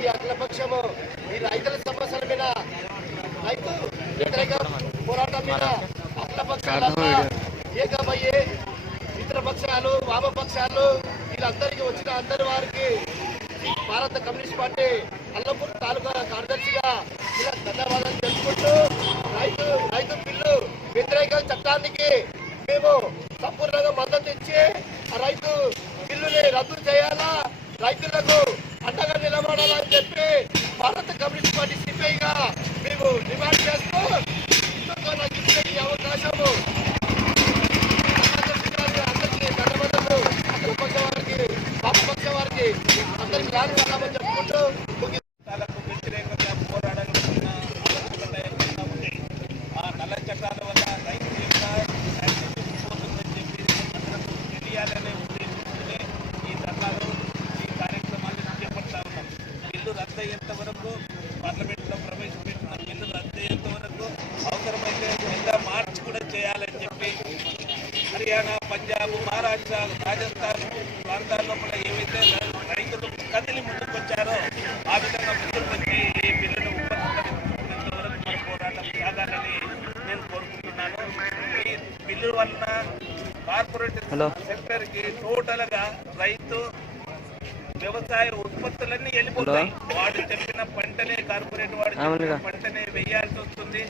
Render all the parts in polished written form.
ఈ అఖిలపక్షము ఈ రైతుల సమస్యల మీద రైతు వ్యతిరేక పోరాటం మీద అఖిలపక్షాలు ఏకమయ్యే మిత్రపక్షాలు వామపక్షాలు వీళ్ళందరికీ వచ్చిన అందరి వారికి భారత కమ్యూనిస్ట్ పార్టీ అల్లంపూర్ తాలూకా కార్యదర్శిగా ఇలా ధన్యవాదాలు తెలుపుకుంటూ రైతు బిల్లు వ్యతిరేక చట్టానికి మేము సంపూర్ణంగా మద్దతు ఇచ్చి ఆ రైతు బిల్లుని రద్దు చేయాలా, రైతులకు అండగా నిలబడాలని చెప్పి భారత కమ్యూనిస్ట్ పార్టీ సిపిఐగా మేము డిమాండ్ చేస్తూ నాకు ఇచ్చే ఈ అవకాశము అందరికీ ధన్యవాదాలు. అఖిలపక్ష వారికి వామపక్ష వారికి అందరికీ ధన్యవాదాలు చెప్పుకుంటూ వ్యతిరేకంగా పోరాడాలనుకున్న ఆ నల్ల చట్టాల వల్ల రైతు పోతుందని చెప్పి తెలియాలనే ఉద్దేశంతోనే ఈ ధర్నాలు ఈ కార్యక్రమాలు చేపడతా ఉన్నాం. బిల్లు రద్దయ్యేంత వరకు పార్లమెంట్లో ప్రవేశపెట్టిన బిల్లు రద్దయ్యేంత వరకు అవసరమైతే పెద్ద మార్చ్ కూడా చేయాలని చెప్పి హర్యానా, పంజాబ్, మహారాష్ట్ర, రాజస్థాన్ ప్రాంతాల్లో కూడా ఏవైతే రైతులు కదిలి ముందుకొచ్చారో ఆ విధంగా ముందుకు వచ్చి ఈ బిల్లును ఉపసంహరించుకునేంత వరకు మన పోరాటం సాగాలని నేను కోరుకుంటున్నాను. ఈ బిల్లు వలన కార్పొరేట్ సెక్టర్కి టోటల్గా రైతు వ్యవసాయ ఉత్పత్తులన్నీ వెళ్ళిపోతాయి. వాడు చెప్పిన పంటనే కార్పొరేట్ వాడు చెప్పిన పంటనే వేయాల్సి వస్తుంది.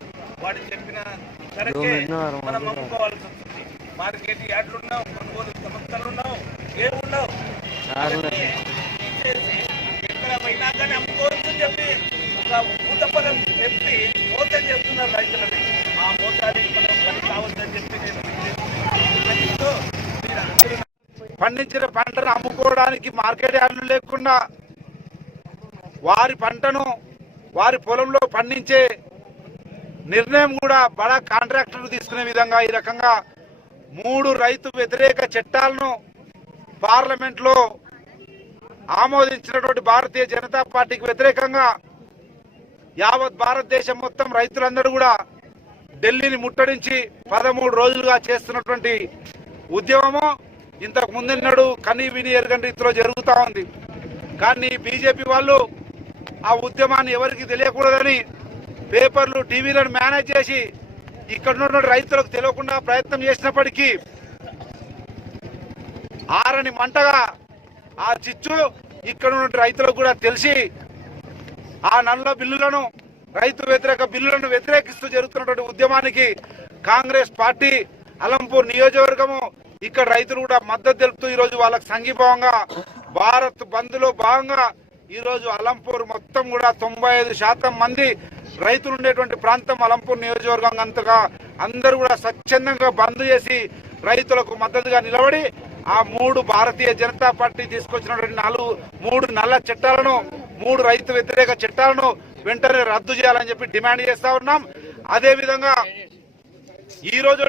వాడు చెప్పిన సరకే మనం అమ్ముకోవాల్సి వస్తుంది. మార్కెట్ యార్డులున్నావు, కొనుగోలు సంస్థలున్నావు, ఏమున్నావు తీసేసి ఎక్కడ పోయినా కానీ అమ్ముకోవచ్చు చెప్పి ఒక ఊత పదం చెప్పి మోసం చేస్తున్నారు రైతులని. ఆ మోసానికి మనం పని కావద్దని చెప్పి నేను పండించిన పంటను అమ్ముకోవడానికి మార్కెట్ యార్డులు లేకుండా వారి పంటను వారి పొలంలో పండించే నిర్ణయం కూడా బడా కాంట్రాక్టర్లు తీసుకునే విధంగా ఈ రకంగా 3 రైతు వ్యతిరేక చట్టాలను పార్లమెంట్లో ఆమోదించినటువంటి భారతీయ జనతా పార్టీకి వ్యతిరేకంగా యావత్ భారతదేశం మొత్తం రైతులందరూ కూడా ఢిల్లీని ముట్టడించి 13 రోజులుగా చేస్తున్నటువంటి ఉద్యమము ఇంతకు ముందున్నాడు కనీ విని ఎరగని రీతిలో జరుగుతూ ఉంది. కానీ బీజేపీ వాళ్ళు ఆ ఉద్యమాన్ని ఎవరికి తెలియకూడదని పేపర్లు, టీవీలను మేనేజ్ చేసి ఇక్కడ ఉన్న రైతులకు తెలియకుండా ప్రయత్నం చేసినప్పటికీ ఆరని మంటగా ఆ చిచ్చు ఇక్కడ ఉన్న రైతులకు కూడా తెలిసి ఆ నల్ల బిల్లులను, రైతు వ్యతిరేక బిల్లులను వ్యతిరేకిస్తూ జరుగుతున్నటువంటి ఉద్యమానికి కాంగ్రెస్ పార్టీ అలంపూర్ నియోజకవర్గము ఇక్కడ రైతులు కూడా మద్దతు తెలుపుతూ ఈరోజు వాళ్ళకి సంఘీభావంగా భారత్ బంద్లో భాగంగా ఈరోజు అలంపూర్ మొత్తం కూడా 95% మంది రైతులు ఉండేటువంటి ప్రాంతం అలంపూర్ నియోజకవర్గం అంతగా అందరూ కూడా స్వచ్ఛందంగా బంద్ చేసి రైతులకు మద్దతుగా నిలబడి ఆ 3 భారతీయ జనతా పార్టీ తీసుకొచ్చినటువంటి 3 నల్ల చట్టాలను, 3 రైతు వ్యతిరేక చట్టాలను వెంటనే రద్దు చేయాలని చెప్పి డిమాండ్ చేస్తా ఉన్నాం. అదేవిధంగా ఈ రోజు